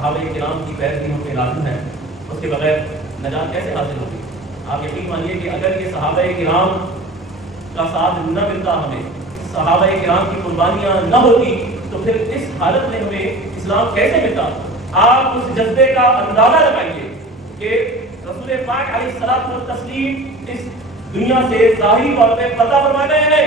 صحابہ کرام کی پیروی ہم پہ لازم ہے، اس کے بغیر نجات کیسے حاصل ہوگی؟ آپ یقین مانیے کہ اگر یہ صحابہ کرام کا ساتھ نہ ملتا، ہمیں صحابہ کرام کی قربانیاں نہ ہوتی، تو پھر اس حالت میں ہمیں اسلام کیسے ملتا؟ آپ اس جذبے کا اندازہ لگائیے کہ رسول پاک علیہ الصلوۃ والتسلیم اس دنیا سے ظاہری طور پہ پردہ فرما گئے ہیں،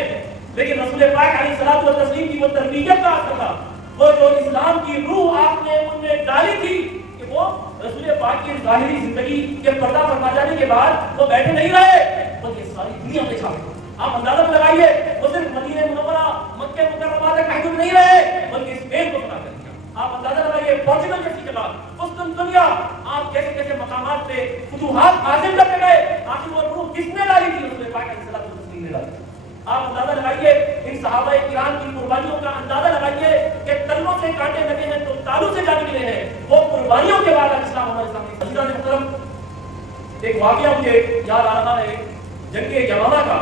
لیکن رسول پاک علیہ الصلوۃ والتسلیم کی وہ تربیت کا اثر تھا، وہ جو اسلام کی روح آپ نے ان میں ڈالی تھی کہ وہ رسول پاک کی ظاہری زندگی کے پردہ فرما جانے کے بعد وہ بیٹھے نہیں رہے، وہ یہ ساری دنیا پہ چھا گئے۔ آپ اندازہ لگائیے، وہ صرف مدینہ منورہ مکہ مکرمہ تک محدود نہیں رہے بلکہ اسپین کو فتح کر دیا۔ آپ اندازہ لگائیے، پورچگل جیسی جگہ، قسطنطنیہ، آپ کیسے کیسے مقامات پہ فتوحات حاصل کرتے گئے۔ آخر وہ روح کس نے ڈالی تھی؟ رسول پاک علیہ الصلوۃ والتسلیم نے ڈالی۔ آپ اندازہ لگائیے ان صحابہ کرام کی قربانیوں کا اندازہ لگائیے کہ تلووں سے کانٹے لگے ہیں تو تالوں سے جان ملے ہیں، وہ قربانیوں کے بعد اسلام ہمارے سامنے۔ عزیزان محترم، ایک واقعہ مجھے یاد آ رہا ہے جنگ یمامہ کا،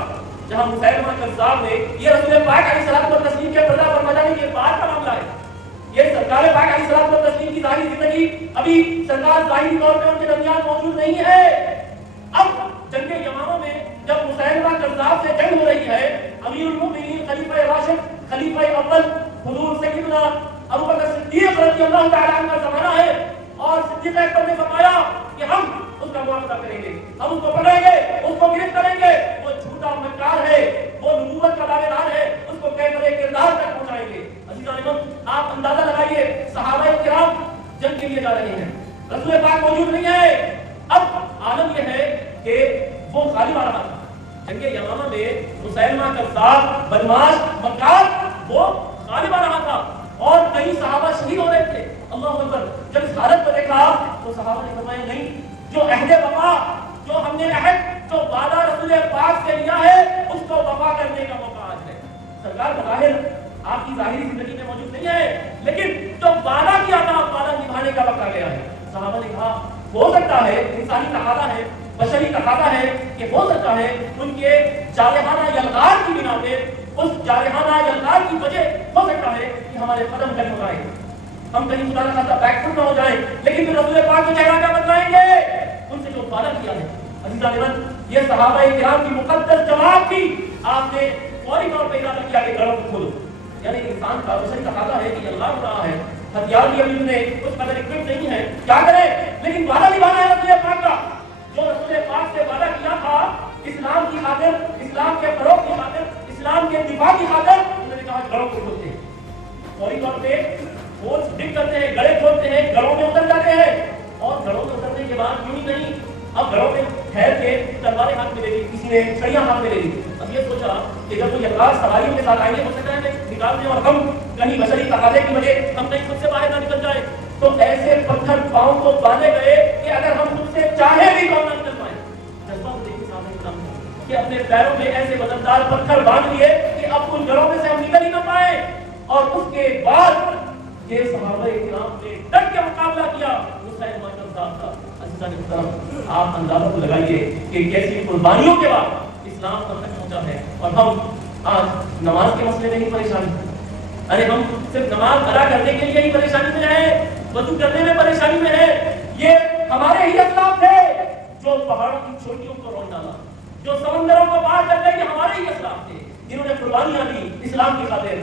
جہاں مسیلمہ کذاب نے، یہ رسول پاک علیہ الصلوۃ والتسلیم کے پردہ فرما جانے کے بعد کا معاملہ ہے۔ یہ سرکار پاک علیہ الصلوۃ والتسلیم کی ظاہری زندگی، ابھی سرکار ظاہری طور پہ ان کے درمیان موجود نہیں ہے۔ اب جنگ یمامہ میں جب مسیلمہ کذاب سے جنگ ہو رہی ہے، امیر المؤمنین خلیفہ راشد، خلیفہ اول حضور سیدنا ابوبکر صدیق رضی اللہ تعالیٰ عنہ کا زمانہ ہے، اور صدیق اکبر نے فرمایا کہ ہم اس کا معاوضہ کریں گے، ہم اس کو پکڑیں گے، اس کو گرفت کریں گے، وہ جھوٹا مکار ہے، وہ نبوت کا دعوے دار ہے، اس کو کیفر کردار تک پہنچائیں گے۔ عزیزان، آپ اندازہ لگائیے، صحابہ کرام جنگ کے لیے جا رہے ہیں، رسول پاک موجود نہیں ہے۔ اب عالم یہ ہے کہ وہ غالب آ رہا تھا جنگ یمامہ میں، مسیلمہ کذاب بدماش مکار وہ غالب آ رہا تھا، اور کئی صحابہ شہید ہو رہے تھے۔ اللہ اکبر، جب اس حالت کو دیکھا تو صحابہ نے فرمایا نہیں، جو عہد وفا، جو ہم نے عہد، جو وعدہ رسول پاک سے لیا ہے، اس کو وفا کرنے کا موقع آج ہے۔ سرکار بظاہر آپ کی ظاہری زندگی میں موجود نہیں ہے، لیکن جو وعدہ کیا تھا وعدہ نبھانے کا وقت آ گیا ہے۔ صحابہ نے کہا ہو سکتا ہے، انسانی تقاضا ہے، بشری تقاضا ہے کہ ہو سکتا ہے ان کے جارحانہ یلغار کی بنا پہ، اس جارحانہ یلغار کی وجہ ہو سکتا ہے کہ ہمارے قدم کہیں ہو جائیں، ہم کہیں خدا نہ خاصہ بیک فٹ نہ ہو جائیں، لیکن پھر رسول پاک کو چہرہ کیا بتلائیں گے؟ ان سے جو وعدہ کیا ہے۔ عزیزان، یہ صحابہ کرام کی مقدس جماعت تھی، آپ نے فوری طور پہ ارادہ کیا کہ گھروں کو کھولو، یعنی انسان کا بشری تقاضا ہے کہ اللہ ہو رہا ہے، ہتھیار بھی ابھی نے اس قدر اکوپ نہیں ہے، کیا کریں، لیکن وعدہ نبھانا ہے رسول پاک کا۔ جو رسول پاک سے وعدہ کیا تھا اسلام کی خاطر، اسلام کے فروغ کی خاطر، اسلام کے دفاع کی خاطر، انہوں نے کہا گھروں کو کھولتے ہیں، فوری طور پہ فورس ڈگ کرتے ہیں، گڑے کھولتے ہیں، گھروں میں اتر جاتے ہیں، اور گھروں میں اترنے کے بعد یوں ہی نہیں، اب گھروں میں ٹھہر کے تلواریں ہاتھ میں لے لی، کسی نے چھڑیاں ہاتھ میں لے لی۔ اب یہ سوچا کہ جب وہ یلغار سواریوں کے ساتھ آئیں گے، ہو سکتا ہے نکال دیں اور ہم کہیں بشری تقاضے کی وجہ ہم کہیں خود سے باہر نہ نکل جائیں، تو ایسے پتھر پاؤں کو باندھے گئے کہ اگر ہم خود سے چاہے بھی تو نہ نکل پائیں۔ جذبہ کو دیکھیں سامنے کہ اپنے پیروں میں ایسے وزندار پتھر باندھ لیے کہ اب ان گھروں میں سے ہم نکل ہی نہ پائیں، اور اس کے بعد یہ صحابہ کرام نے ڈٹ کے مقابلہ کیا مسیلمہ کذاب کا۔ عزیزان محترم، آپ اندازہ تو لگائیے کہ کیسی قربانیوں کے بعد اسلام تک پہنچا ہے، اور ہم آج نماز کے مسئلے میں ہی پریشان ہیں۔ ارے ہم صرف نماز ادا کرنے کے لیے ہی پریشانی میں ہیں، وضو کرنے میں پریشانی میں ہے۔ یہ ہمارے ہی اسلاف تھے جو پہاڑوں کی چوٹیوں کو روند ڈالا، جو سمندروں کو پار کر گئے، یہ ہمارے ہی اسلاف تھے جنہوں نے قربانیاں دی اسلام کی خاطر۔